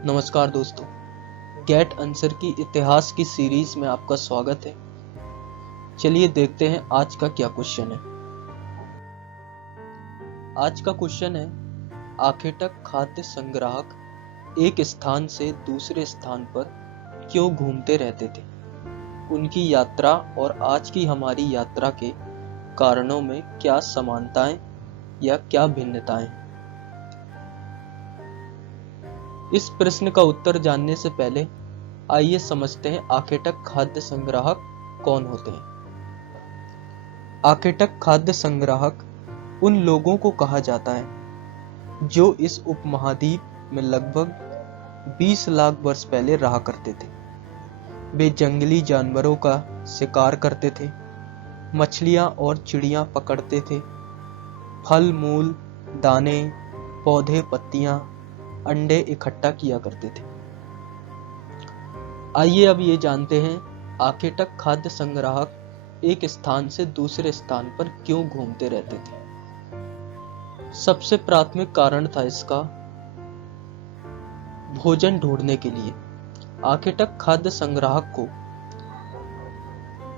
नमस्कार दोस्तों, get answer की इतिहास की सीरीज में आपका स्वागत है। चलिए देखते हैं आज का क्या क्वेश्चन है। आज का क्वेश्चन है, आखेटक खाद्य संग्राहक एक स्थान से दूसरे स्थान पर क्यों घूमते रहते थे? उनकी यात्रा और आज की हमारी यात्रा के कारणों में क्या समानताएं या क्या भिन्नताएं? इस प्रश्न का उत्तर जानने से पहले आइए समझते हैं आखेटक खाद्य संग्राहक कौन होते हैं। आखेटक खाद्य संग्राहक उन लोगों को कहा जाता है जो इस उपमहाद्वीप में लगभग 20 लाख वर्ष पहले रहा करते थे। वे जंगली जानवरों का शिकार करते थे, मछलियां और चिड़ियां पकड़ते थे, फल मूल, दाने, पौधे, पत्तियां, अंडे इकट्ठा किया करते थे। आइए अब ये जानते हैं आखेटक खाद्य संग्राहक एक स्थान से दूसरे स्थान पर क्यों घूमते रहते थे। सबसे प्राथमिक कारण था इसका भोजन ढूंढने के लिए। आखेटक खाद्य संग्राहक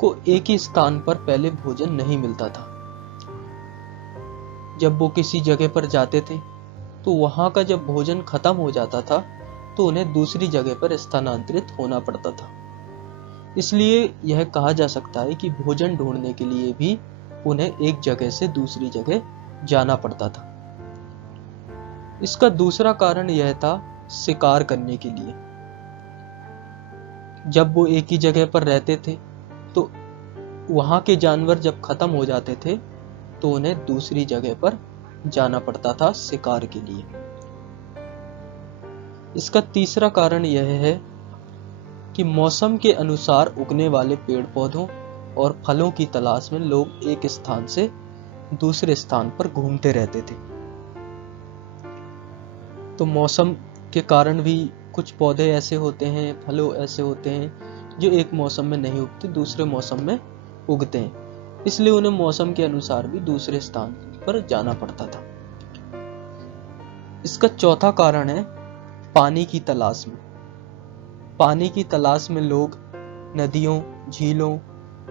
को एक ही स्थान पर पहले भोजन नहीं मिलता था। जब वो किसी जगह पर जाते थे तो वहां का जब भोजन खत्म हो जाता था तो उन्हें दूसरी जगह पर स्थानांतरित होना पड़ता था। इसलिए यह कहा जा सकता है कि भोजन ढूंढने के लिए भी उन्हें एक जगह से दूसरी जगह जाना पड़ता था। इसका दूसरा कारण यह था शिकार करने के लिए। जब वो एक ही जगह पर रहते थे तो वहां के जानवर जब खत्म हो जाते थे तो उन्हें दूसरी जगह पर जाना पड़ता था शिकार के लिए। इसका तीसरा कारण यह है कि मौसम के अनुसार उगने वाले पेड़ पौधों और फलों की तलाश में लोग एक स्थान से दूसरे स्थान पर घूमते रहते थे। तो मौसम के कारण भी कुछ पौधे ऐसे होते हैं, फलों ऐसे होते हैं जो एक मौसम में नहीं उगते, दूसरे मौसम में उगते हैं। इसलिए उन्हें मौसम के अनुसार भी दूसरे स्थान पर जाना पड़ता था। इसका चौथा कारण है पानी की तलाश में। पानी की तलाश में लोग नदियों, झीलों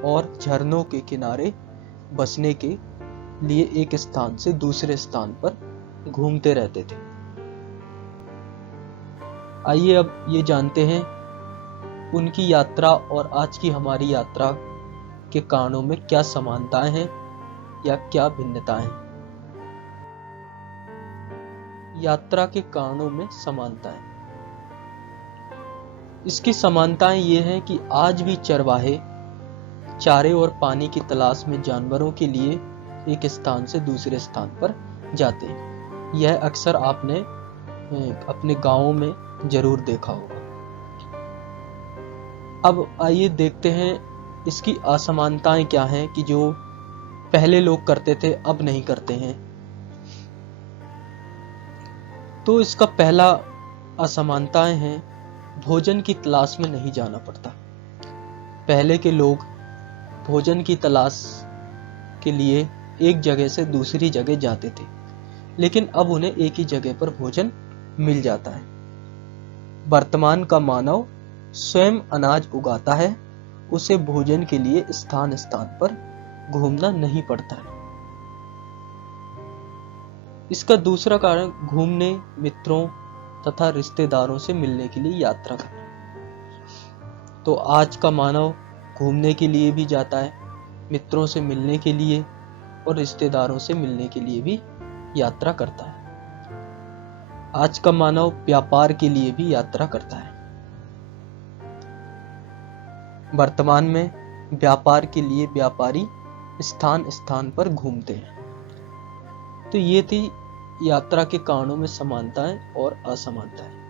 और झरनों के किनारे बसने के लिए एक स्थान से दूसरे स्थान पर घूमते रहते थे। आइए अब ये जानते हैं उनकी यात्रा और आज की हमारी यात्रा के कारणों में क्या समानताएं हैं या क्या भिन्नताएं हैं। यात्रा के कारणों में समानताएं। इसकी समानताएं ये हैं कि आज भी चरवाहे चारे और पानी की तलाश में जानवरों के लिए एक स्थान से दूसरे स्थान पर जाते हैं। यह अक्सर आपने अपने गांवों में जरूर देखा होगा। अब आइए देखते हैं इसकी असमानताएं क्या हैं कि जो पहले लोग करते थे अब नहीं करते हैं। तो इसका पहला असमानताएं हैं भोजन की तलाश में नहीं जाना पड़ता। पहले के लोग भोजन की तलाश के लिए एक जगह से दूसरी जगह जाते थे, लेकिन अब उन्हें एक ही जगह पर भोजन मिल जाता है। वर्तमान का मानव स्वयं अनाज उगाता है, उसे भोजन के लिए स्थान स्थान पर घूमना नहीं पड़ता है। इसका दूसरा कारण घूमने, मित्रों तथा रिश्तेदारों से मिलने के लिए यात्रा करना। तो आज का मानव घूमने के लिए भी जाता है, मित्रों से मिलने के लिए और रिश्तेदारों से मिलने के लिए भी यात्रा करता है। आज का मानव व्यापार के लिए भी यात्रा करता है। वर्तमान में व्यापार के लिए व्यापारी स्थान स्थान पर घूमते हैं। तो ये थी यात्रा के कारणों में समानताएं और असमानताएं।